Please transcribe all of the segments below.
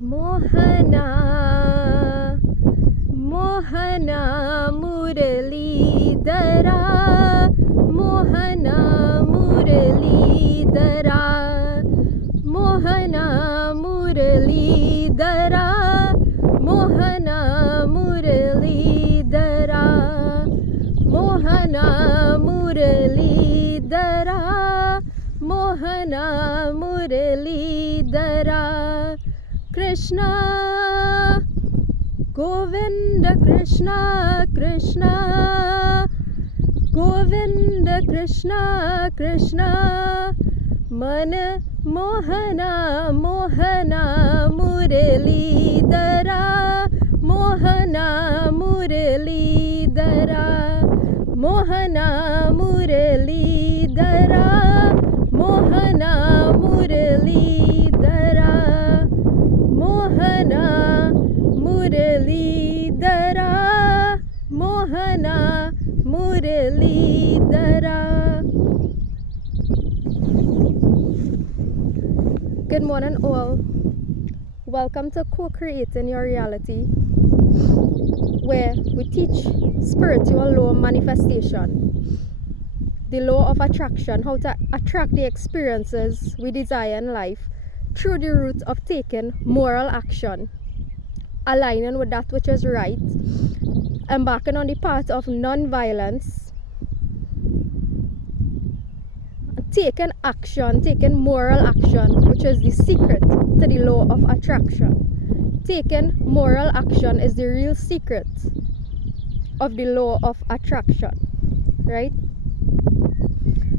Mohana, Mohana Muralidhara, Mohana Muralidhara, Mohana Muralidhara, Mohana Muralidhara, Mohana Muralidhara, Mohana Muralidhara. Krishna, Govinda Krishna, Krishna, Govinda Krishna, Krishna, Mana Mohana, Mohana Muralidhara, Mohana Muralidhara, Mohana Muralidhara, Mohana Muralidhara, Mohana Muralidhara, Mohana Muralidhara. Good morning all. Welcome to Co-Creating Your Reality, where we teach spiritual law manifestation, the law of attraction, how to attract the experiences we desire in life through the route of taking moral action, aligning with that which is right, embarking on the path of non-violence, taking action, taking moral action, which is the secret to the law of attraction. Taking moral action is the real secret of the law of attraction, right?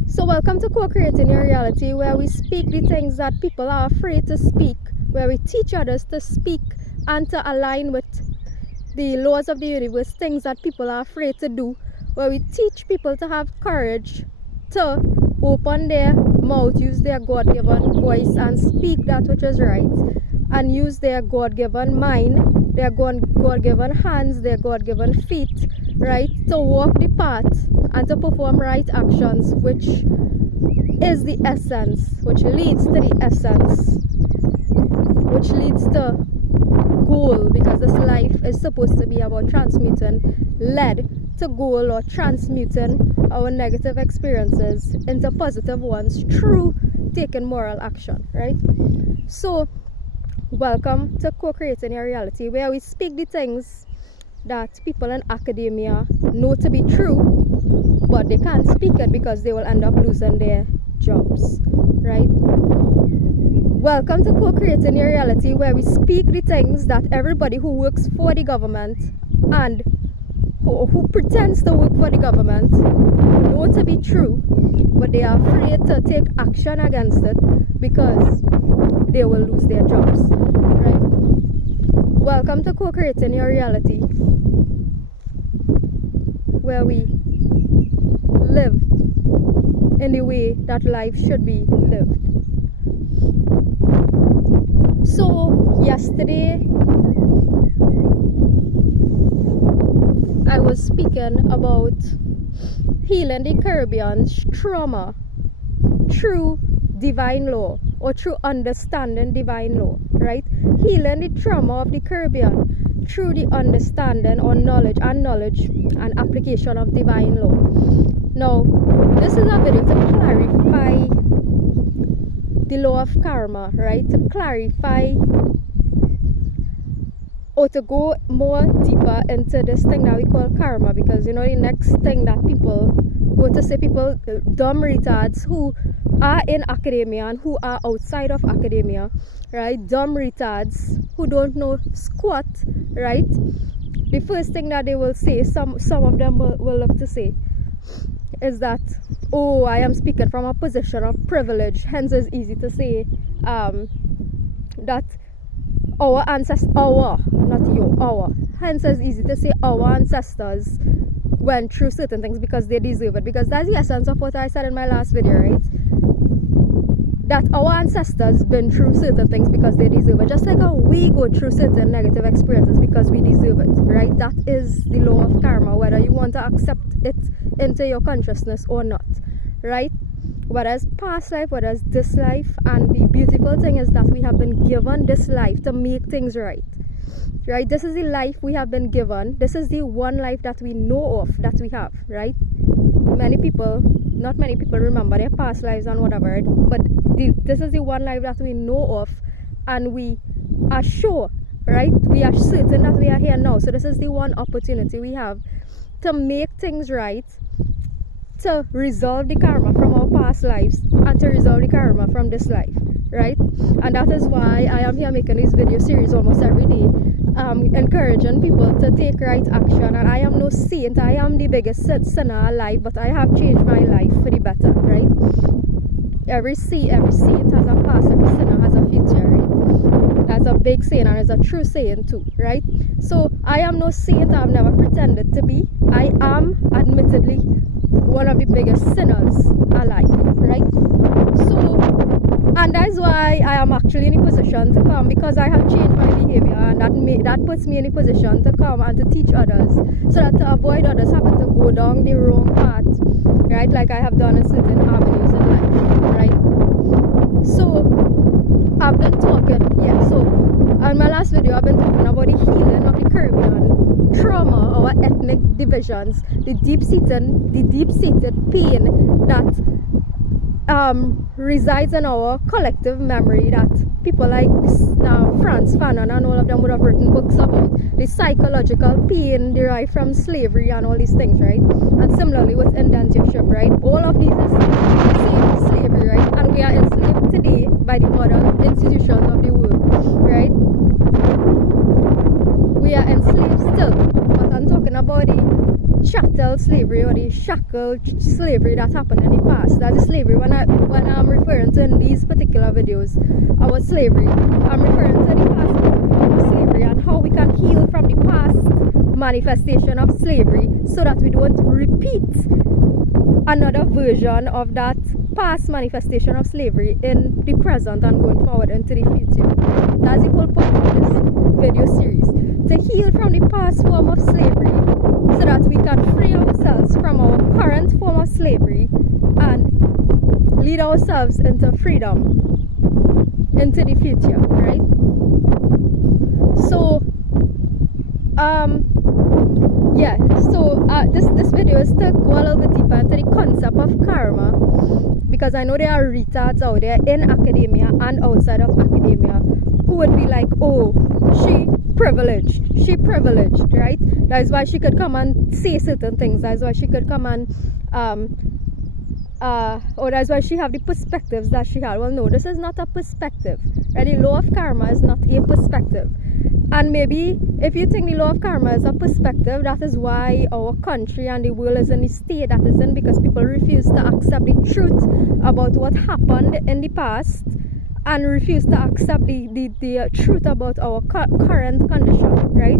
So welcome to Co-Creating Your Reality, where we speak the things that people are afraid to speak, where we teach others to speak and to align with the laws of the universe, things that people are afraid to do, where we teach people to have courage to open their mouth, use their God-given voice and speak that which is right, and use their God-given mind, their God-given hands, their God-given feet, right, to walk the path and to perform right actions, which is the essence, which leads to the essence, which leads to goal, because this life is supposed to be about transmuting lead to goal, or transmuting our negative experiences into positive ones through taking moral action, right? So welcome to Co-Creating Your Reality, where we speak the things that people in academia know to be true, but they can't speak it because they will end up losing their jobs, right? Welcome to Co-Creating Your Reality, where we speak the things that everybody who works for the government and who pretends to work for the government know to be true, but they are afraid to take action against it because they will lose their jobs, right? Welcome to Co-Creating Your Reality, where we live in the way that life should be lived. So yesterday I was speaking about healing the Caribbean's trauma through divine law, or through understanding divine law, right? Healing the trauma of the Caribbean through the understanding or knowledge and application of divine law. Now, this is a video to clarify the law of karma, right? To clarify, or to go more deeper into this thing that we call karma, because you know the next thing that people go to say, people dumb retards who are in academia and who are outside of academia, right? Dumb retards who don't know squat, right? The first thing that they will say, some of them will look to say, is that, oh, I am speaking from a position of privilege, hence it's easy to say that our ancestors, hence it's easy to say our ancestors went through certain things because they deserve it, because that's the essence of what I said in my last video, right? That our ancestors been through certain things because they deserve it, just like how we go through certain negative experiences because we deserve it, right? That is the law of karma, whether you want to accept it into your consciousness or not, right? whether it's past life, whether it's this life. And the beautiful thing is that we have been given this life to make things right. Right? This is the life we have been given. This is the one life that we know of, that we have, right? Not many people remember their past lives and whatever, right? But this is the one life that we know of, and we are sure, right? We are certain that we are here now. So this is the one opportunity we have to make things right, to resolve the karma from our past lives, and to resolve the karma from this life, right? And that is why I am here making this video series almost every day, encouraging people to take right action. And I am no saint, I am the biggest sinner alive, but I have changed my life for the better, right? Every saint has a past, every sinner has a future, right? That's a big saying, and it's a true saying too, right? So I am no saint, I've never pretended to be. I am admittedly one of the biggest sinners alive, right? So, and that's why I am actually in a position to come, because I have changed my behavior, and that puts me in a position to come and to teach others, so that to avoid others having to go down the wrong path, right? Like I have done in certain avenues in life, right? So I've been talking, so on my last video I've been talking about the healing of the Caribbean trauma, our ethnic divisions, the deep-seated pain that resides in our collective memory, that people like Frantz Fanon and all of them would have written books about, the psychological pain derived from slavery and all these things, right? And similarly with indentureship, right? All of these is same slavery, right? And we are enslaved today by the modern institutions of the world, right? We are enslaved still, but I'm talking about the chattel slavery or the shackle slavery that happened in the past. That's the slavery. When I'm referring to in these particular videos about slavery, I'm referring to the past form of slavery and how we can heal from the past manifestation of slavery, so that we don't repeat another version of that past manifestation of slavery in the present and going forward into the future. That's the whole point of this video series, to heal from the past form of slavery, so that we can free ourselves from our current form of slavery and lead ourselves into freedom into the future, right? So this video is to go a little bit deeper into the concept of karma, because I know there are retards out there in academia and outside of academia who would be like, oh, she privileged, right? That is why she could come and say certain things. That's why she could come and or that's why she have the perspectives that she had. Well, no, this is not a perspective, right? The law of karma is not a perspective. And maybe if you think the law of karma is a perspective, that is why our country and the world is in the state that is in, because people refuse to accept the truth about what happened in the past, and refuse to accept the truth about our current condition, right?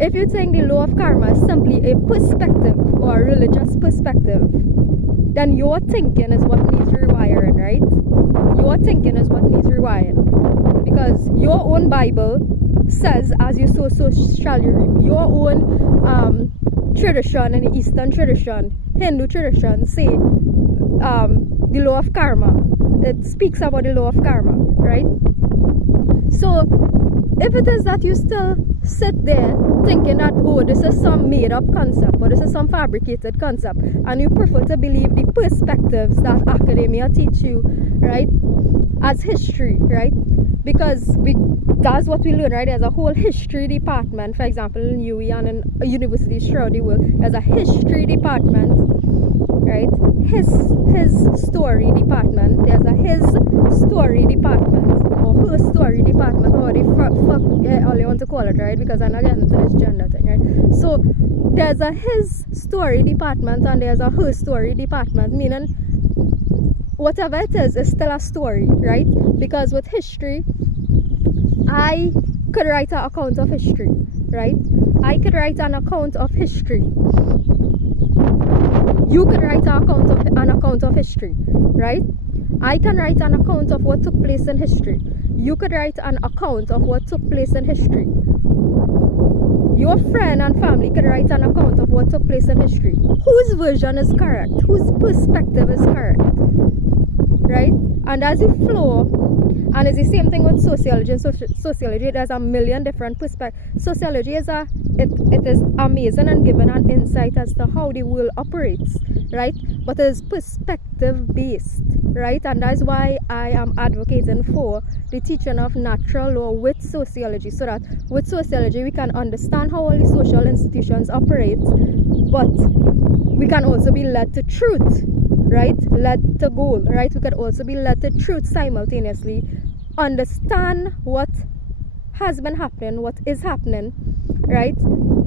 If you think the law of karma is simply a perspective or a religious perspective, then your thinking is what needs rewiring, right? Your thinking is what needs rewiring. Because your own Bible says, as you sow, so shall you reap. Your own tradition, in the Eastern tradition, Hindu tradition, say the law of karma. It speaks about the law of karma, right? So if it is that you still sit there thinking that, oh, this is some made up concept, or this is some fabricated concept, and you prefer to believe the perspectives that academia teach you, right, as history, right? Because that's what we learn, right? There's a whole history department, for example, in UWI and in universities throughout the world. There's a history department, right? His story department. There's a his story department, or her story department, or the fuck all you want to call it, right? Because I'm not getting into this gender thing, right? So there's a his story department and there's a her story department, meaning whatever it is still a story, right? Because with history, I could write an account of history, right? I could write an account of history. You could write an account of history, right? I can write an account of what took place in history. You could write an account of what took place in history. Your friend and family could write an account of what took place in history. Whose version is correct? Whose perspective is correct? Right? And as you flow, and it's the same thing with sociology. Sociology, there's a million different perspectives. Sociology is it is amazing and giving an insight as to how the world operates, right? But it is perspective based, right? And that's why I am advocating for the teaching of natural law with sociology, so that with sociology we can understand how all the social institutions operate, but we can also be led to truth, right? Led to goal, right? We could also be led to truth simultaneously, understand what has been happening, what is happening, right?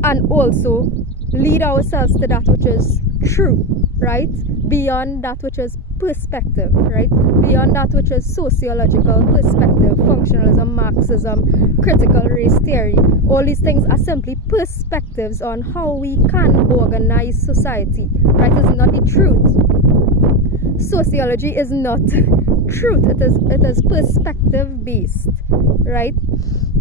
And also lead ourselves to that which is true, right? Beyond that which is perspective, right? Beyond that which is sociological perspective, functionalism, Marxism, critical race theory. All these things are simply perspectives on how we can organize society, right? It's not the truth. Sociology is not truth. It is perspective based, right?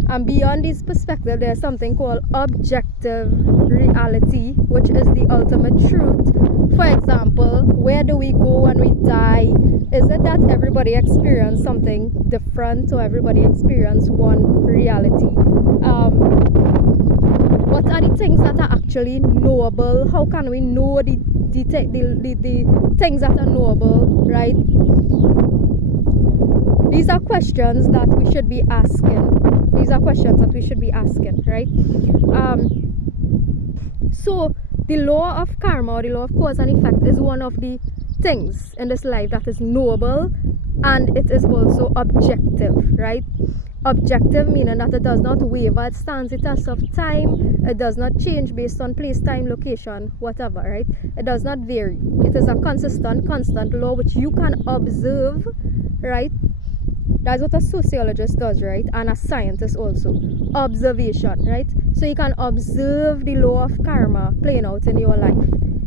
And beyond this perspective, there's something called objective reality, which is the ultimate truth. For example, where do we go when we die? Is it that everybody experience something different, or everybody experience one reality? What are the things that are actually knowable? How can we know the things that are knowable, right? These are questions that we should be asking. Right? So the law of karma, or the law of cause and effect, is one of the things in this life that is knowable, and it is also objective, right? Objective meaning that it does not waver, it stands the test of time, it does not change based on place, time, location, whatever, right? It does not vary. It is a constant law which you can observe, right? That's what a sociologist does, right? And a scientist also. Observation, right? So you can observe the law of karma playing out in your life.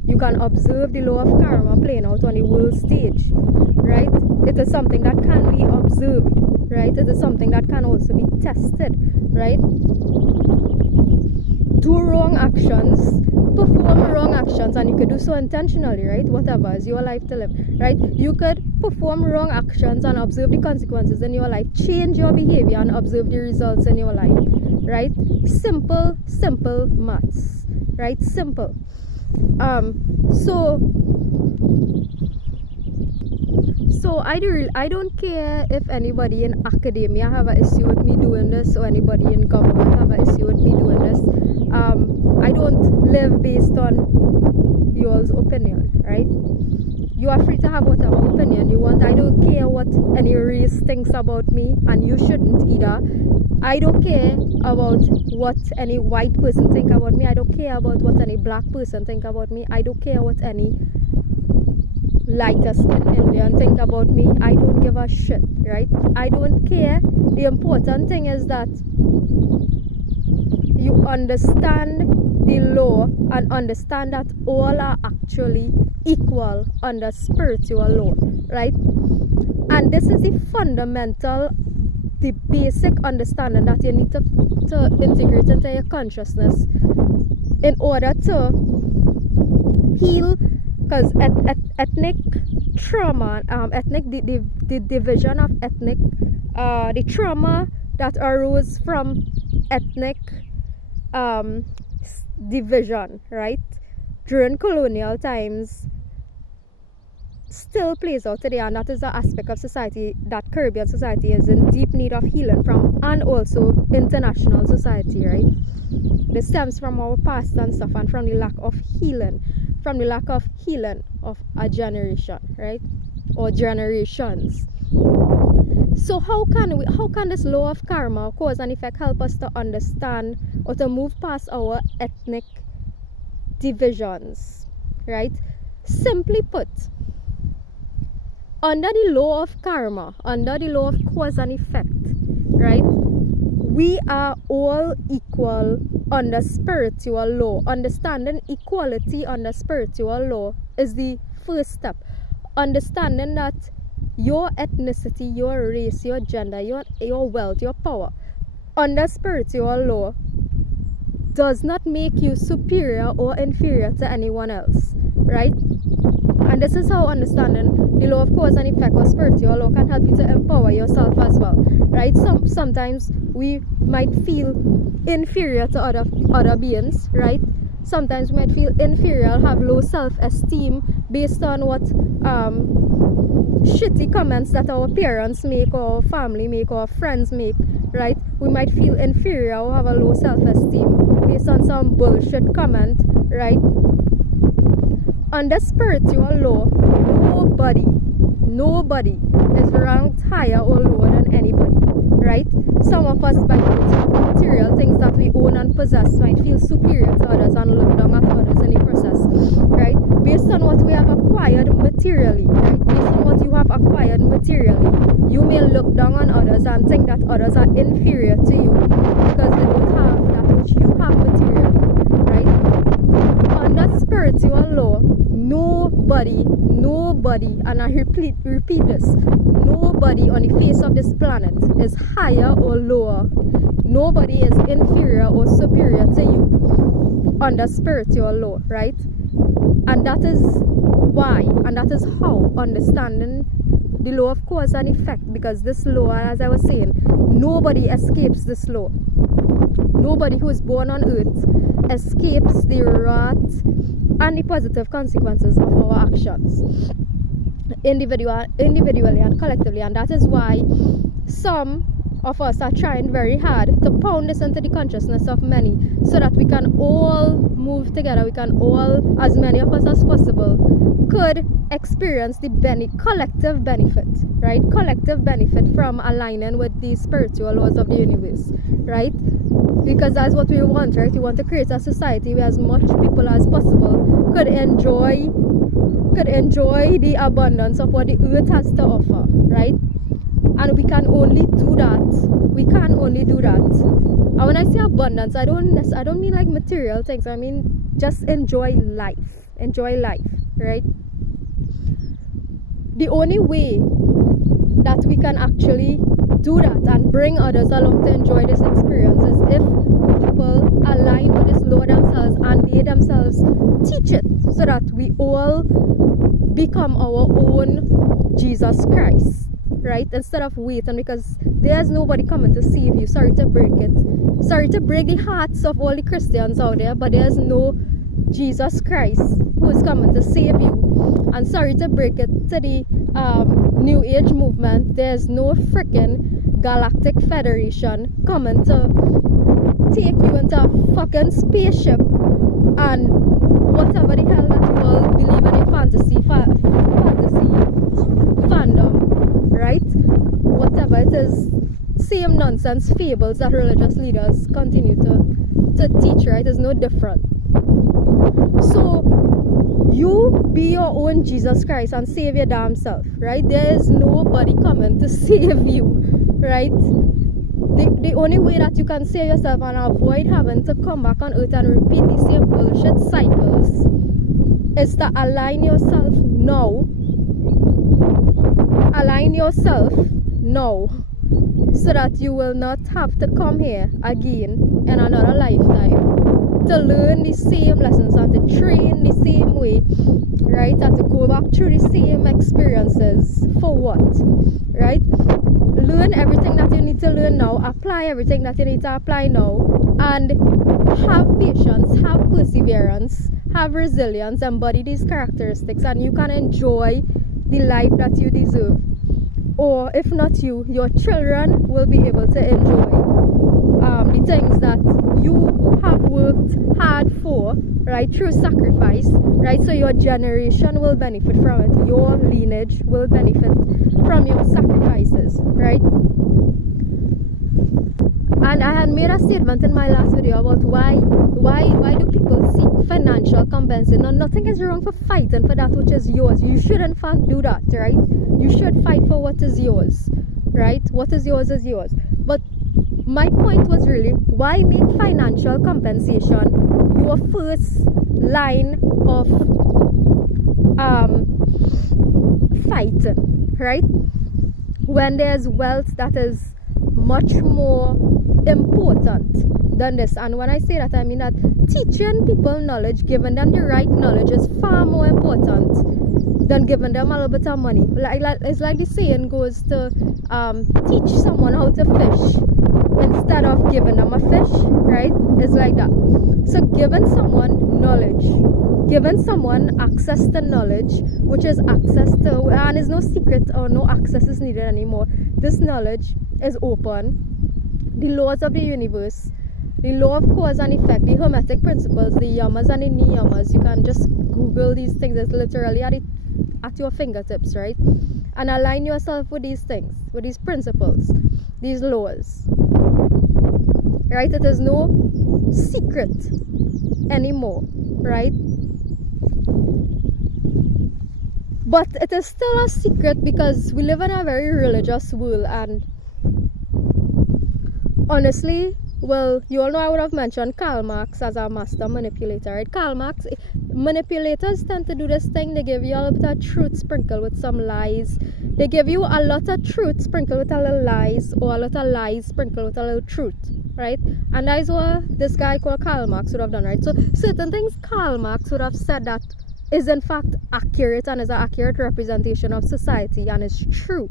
You can observe the law of karma playing out on the world stage, right? It is something that can be observed, right? It is something that can also be tested, right? Do wrong actions, perform wrong actions, and you could do so intentionally, right? Whatever is your life to live, right? You could perform wrong actions and observe the consequences in your life, change your behavior and observe the results in your life, right? Simple maths, right? Simple. So I don't care if anybody in academia have an issue with me doing this, or anybody in government have an issue with me doing this. I don't live based on yours opinion, right? You are free to have whatever opinion you want. I don't care what any race thinks about me, and you shouldn't either. I don't care about what any white person think about me. I don't care about what any black person think about me. I don't care what any lighter skinned Indian think about me. I don't give a shit, right? I don't care. The important thing is that you understand the law and understand that all are actually equal under spiritual law, right? And this is the fundamental, the basic understanding that you need to integrate into your consciousness in order to heal. Because ethnic trauma, the division of ethnic, the trauma that arose from ethnic division, right, during colonial times, still plays out today, and that is the aspect of society that Caribbean society is in deep need of healing from, and also international society, right? This stems from our past and stuff, and from the lack of healing of a generation, right, or generations. So how can this law of karma, cause and effect, help us to understand or to move past our ethnic divisions, right? Simply put, under the law of karma, under the law of cause and effect, right, we are all equal under spiritual law. Understanding equality under spiritual law is the first step. Understanding that your ethnicity, your race, your gender, your wealth, your power, under spiritual law, does not make you superior or inferior to anyone else, right? And this is how understanding the law of cause and effect or spiritual law can help you to empower yourself as well, right? Sometimes we might feel inferior to other beings, right? Sometimes we might feel inferior, have low self-esteem based on what shitty comments that our parents make, or family make, or friends make, right? We might feel inferior or have a low self-esteem based on some bullshit comment, right? Under spiritual law, nobody is ranked higher or lower than anybody, right? Some of us, by virtue of the material things that we own and possess, might feel superior to others and look down at others in the process, right? Based on what we have acquired materially, right? Based on what you have acquired materially, you may look down on others and think that others are inferior to you because they don't have that which you have materially, right? Under spiritual law, nobody, and I repeat this, nobody on the face of this planet is higher or lower. Nobody is inferior or superior to you under spiritual law, right? And that is why, and that is how understanding the law of cause and effect, because this law, as I was saying, nobody escapes this law. Nobody who is born on earth escapes the wrath and the positive consequences of our actions, individually and collectively. And that is why some of us are trying very hard to pound this into the consciousness of many, so that we can all move together, we can all, as many of us as possible, could experience the collective benefit, right? Collective benefit from aligning with the spiritual laws of the universe, right? Because that's what we want, right? We want to create a society where as much people as possible could enjoy the abundance of what the earth has to offer, right? And we can only do that. And when I say abundance, I don't mean like material things. I mean just enjoy life, right? The only way that we can actually do that and bring others along to enjoy this experience is if people align with this law themselves and they themselves teach it, so that we all become our own Jesus Christ, right? Instead of waiting, because there's nobody coming to save you. Sorry to break the hearts of all the Christians out there, but there's no Jesus Christ who is coming to save you. And sorry to break it to the New Age movement, there's no freaking Galactic Federation coming to take you into a fucking spaceship and whatever the hell that you all believe in your fantasy fandom, right? Whatever it is, same nonsense fables that religious leaders continue to teach, right? Is no different. So you be your own Jesus Christ and save your damn self, right? There is nobody coming to save you, right? The only way that you can save yourself and avoid having to come back on earth and repeat the same bullshit cycles is to align yourself now, so that you will not have to come here again in another lifetime to learn the same lessons and to train the same way, right? And to go back through the same experiences for what, right? Learn everything that you need to learn now, apply everything that you need to apply now, and have patience, have perseverance, have resilience, embody these characteristics, and you can enjoy the life that you deserve. Or if not you, your children will be able to enjoy the things that you have worked hard for, right, through sacrifice, right? So your generation will benefit from it, your lineage will benefit from your sacrifices, right? And I had made a statement in my last video about why do people seek financial compensation. Now, nothing is wrong for fighting for that which is yours. You should in fact do that, right? You should fight for what is yours, right? What is yours is yours. But my point was really, why make financial compensation your first line of fighting, right? When there's wealth that is much more important than this. And when I say that, I mean that teaching people knowledge, giving them the right knowledge, is far more important than giving them a little bit of money. It's like the saying goes to teach someone how to fish instead of giving them a fish, right? It's like that. So giving someone knowledge, giving someone access to knowledge, which is access to, and there's no secret or no access is needed anymore. This knowledge is open. The laws of the universe, the law of cause and effect, the hermetic principles, the yamas and the niyamas. You can just Google these things. It's literally at your fingertips, right? And align yourself with these things, with these principles, these laws, right? It is no secret anymore, right? But it is still a secret because we live in a very religious world, and honestly, well, you all know I would have mentioned Karl Marx as a master manipulator, right? Karl Marx, manipulators tend to do this thing. They give you a little bit of truth sprinkled with some lies. They give you a lot of truth sprinkled with a little lies, or a lot of lies sprinkled with a little truth, right? And that is what this guy called Karl Marx would have done, right? So certain things Karl Marx would have said that is in fact accurate and is an accurate representation of society and is true.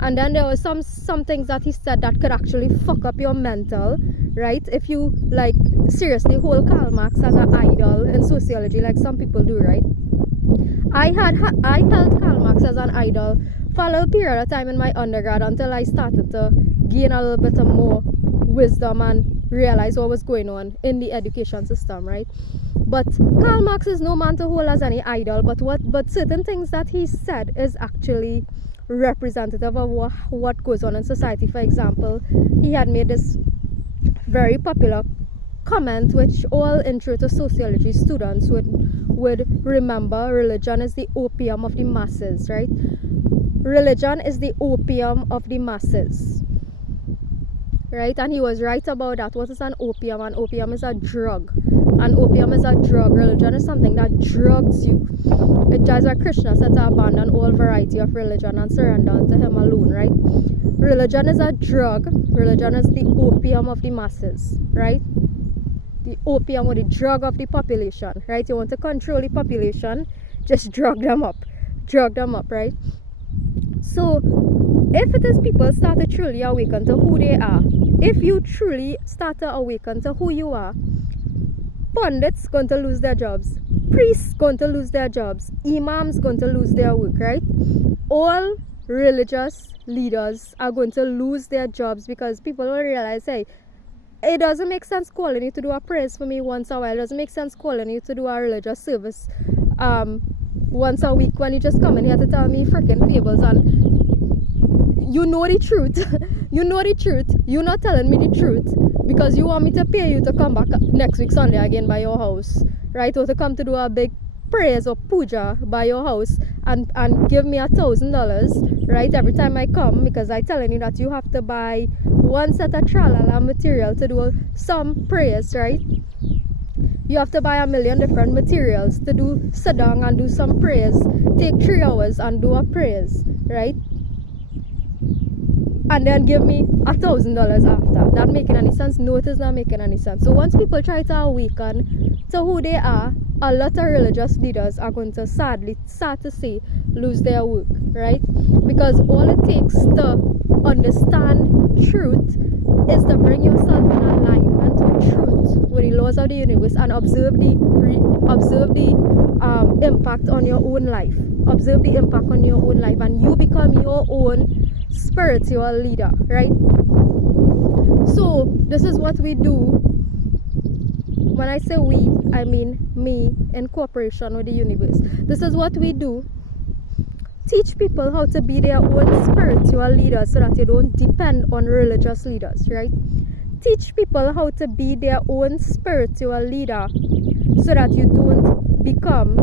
And then there were some things that he said that could actually fuck up your mental, right? If you like seriously hold Karl Marx as an idol in sociology, like some people do, right? I held Karl Marx as an idol for a little period of time in my undergrad until I started to gain a little bit of more wisdom and realize what was going on in the education system, right? But Karl Marx is no man to hold as any idol, but certain things that he said is actually representative of what goes on in society. For example, he had made this very popular comment, which all intro to sociology students would remember: religion is the opium of the masses, right? Religion is the opium of the masses, right? And he was right about that. What is an opium? An opium is a drug. An opium is a drug. Religion is something that drugs you. It just like Krishna said to abandon all variety of religion and surrender unto him alone, right? Religion is a drug. Religion is the opium of the masses, right? The opium or the drug of the population, right? You want to control the population, just drug them up, right? So if it is people start to truly awaken to who they are, if you truly start to awaken to who you are, pundits going to lose their jobs, priests going to lose their jobs, imams going to lose their work, right? All religious leaders are going to lose their jobs because people will realize, hey, it doesn't make sense calling you to do a praise for me once a while. It doesn't make sense calling you to do a religious service once a week when you just come in here to tell me freaking fables and you know the truth. You know the truth. You're not telling me the truth because you want me to pay you to come back next week Sunday again by your house, right? Or to come to do a big praise or puja by your house and give me $1,000, right? Every time I come, because I telling you that you have to buy one set of tralala material to do some praise, right? You have to buy 1,000,000 different materials to sit down and do some praise. Take 3 hours and do a praise, right? And then give me $1,000 after. That making any sense? No, it is not making any sense. So once people try to awaken to who they are, a lot of religious leaders are going to sad to say, lose their work, right? Because all it takes to understand truth is to bring yourself in alignment with truth, with the laws of the universe, and observe the impact on your own life. Observe the impact on your own life, and you become your own spiritual leader, right? So this is what we do. When I say we, I mean me in cooperation with the universe. This is what we do. Teach people how to be their own spiritual leaders so that you don't depend on religious leaders, right? Teach people how to be their own spiritual leader so that you don't depend,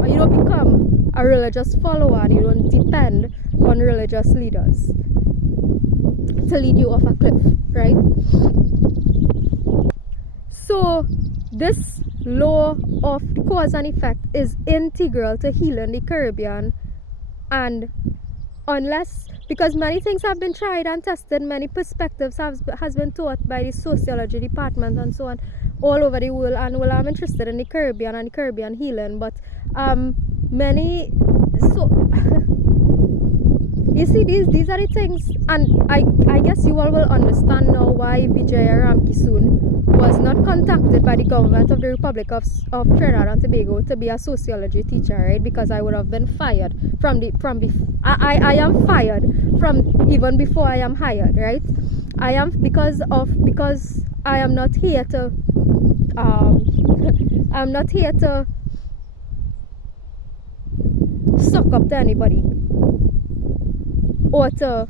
or you don't become a religious follower and you don't depend on religious leaders to lead you off a cliff, right? So this law of cause and effect is integral to healing the Caribbean, and unless because many things have been tried and tested, many perspectives has been taught by the sociology department and so on all over the world. And well, I'm interested in the Caribbean and the Caribbean healing, but many so you see, these are the things, and I guess you all will understand now why Vijaya Ramkissoon was not contacted by the government of the Republic of Trinidad and Tobago to be a sociology teacher, right? Because I would have been fired I am fired from even before I am hired, right? I am because I am not here to I'm not here to suck up to anybody or to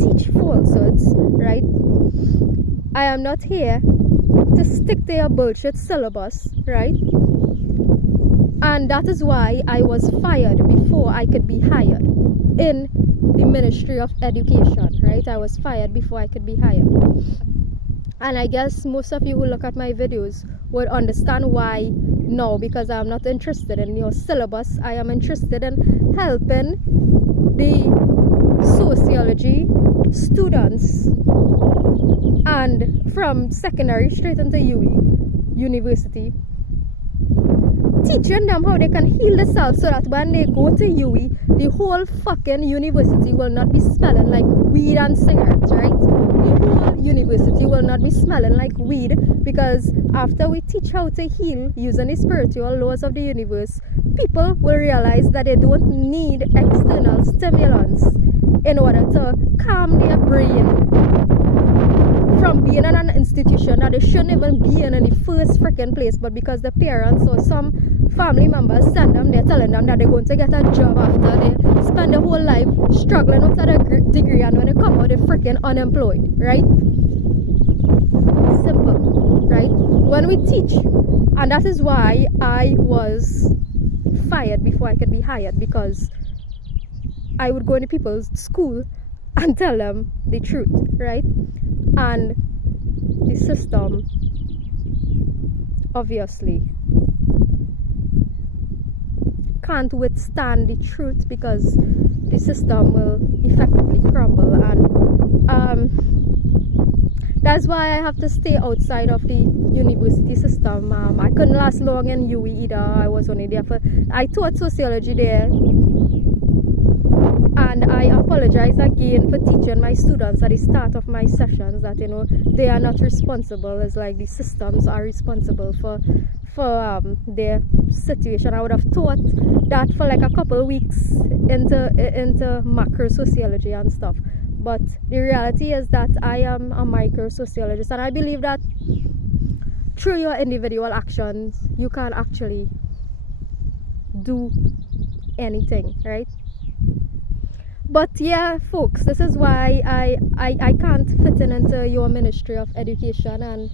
teach falsehoods, right? I am not here to stick to your bullshit syllabus, right? And that is why I was fired before I could be hired in the Ministry of Education, right? I was fired before I could be hired. And I guess most of you who look at my videos would understand why now, because I'm not interested in your syllabus. I am interested in helping the sociology students, and from secondary straight into university, teaching them how they can heal themselves so that when they go to UE, the whole fucking university will not be smelling like weed and cigarettes, right? The whole university will not be smelling like weed, because after we teach how to heal using the spiritual laws of the universe, people will realize that they don't need external stimulants in order to calm their brain from being in an institution that they shouldn't even be in the first freaking place, but because the parents or some family members send them, they're telling them that they're going to get a job after they spend their whole life struggling with a degree, and when they come out they're freaking unemployed, right? Simple, right? When we teach, and that is why I was fired before I could be hired, because I would go into people's school and tell them the truth, right? And the system obviously can't withstand the truth, because the system will effectively crumble. And that's why I have to stay outside of the university system. I couldn't last long in UE either. I was only there I taught sociology there. And I apologize again for teaching my students at the start of my sessions that, you know, they are not responsible. It's like the systems are responsible for their situation. I would have taught that for like a couple weeks into macro sociology and stuff. But the reality is that I am a micro sociologist, and I believe that through your individual actions you can actually do anything, right? But yeah, folks, this is why I can't fit into your Ministry of Education, and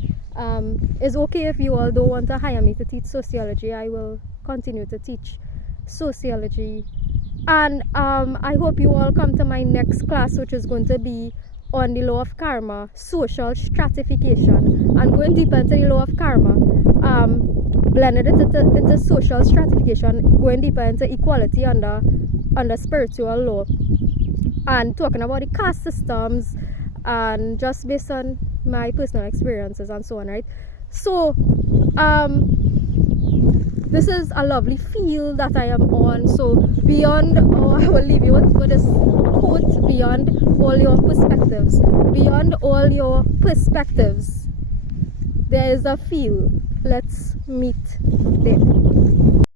it's okay if you all don't want to hire me to teach sociology. I will continue to teach sociology, and I hope you all come to my next class, which is going to be on the law of karma, social stratification, and going deeper into the law of karma, blended it into social stratification, going deeper into equality under spiritual law, and talking about the caste systems, and just based on my personal experiences and so on, right? So this is a lovely field that I am on. So beyond, I will leave you with this quote: beyond all your perspectives, there is a field. Let's meet there.